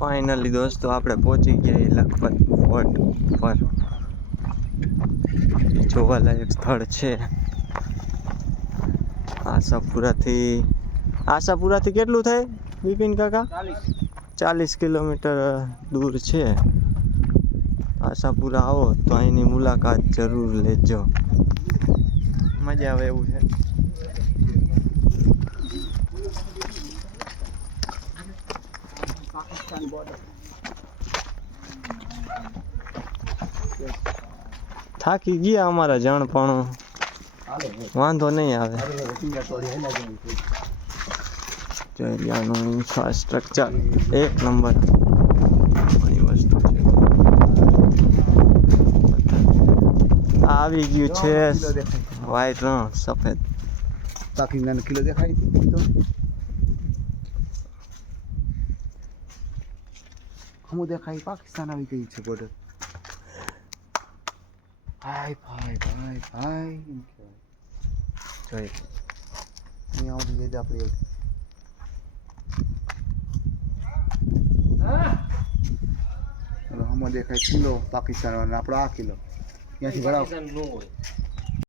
Finally દોસ્તો આપણે પહોંચી ગયા લખપત ફોર્ટ પર. જોવાલાયક સ્થળ છે. આશાપુરાથી કેટલું થાય બિપિન કાકા? 40 કિલોમીટર દૂર છે. આશાપુરા આવો તો અહીંની મુલાકાત જરૂર લેજો, મજા આવે એવું છે. થાકી ગયા અમારા જણ પણ વાંધો નહીં આવે. જોઈલિયાનું ઇન્ફ્રાસ્ટ્રક્ચર એક નંબર. ઘણી વસ્તુ છે. આવી ગયું છે વ્હાઈટ રણ સફેદ. પાકિસ્તાન કિલો દેખાય તો હમું દેખાય. પાકિસ્તાન આવી ગઈ છે બોર્ડર. ભાઈ ભાઈ ભાઈ ભાઈ એમ કહેવાય. જોઈ અહીંયા આવતી જઈ આપણે હમું દેખાય કિલો પાકિસ્તાન, આપણો આ કિલો ત્યાંથી ભરાવ.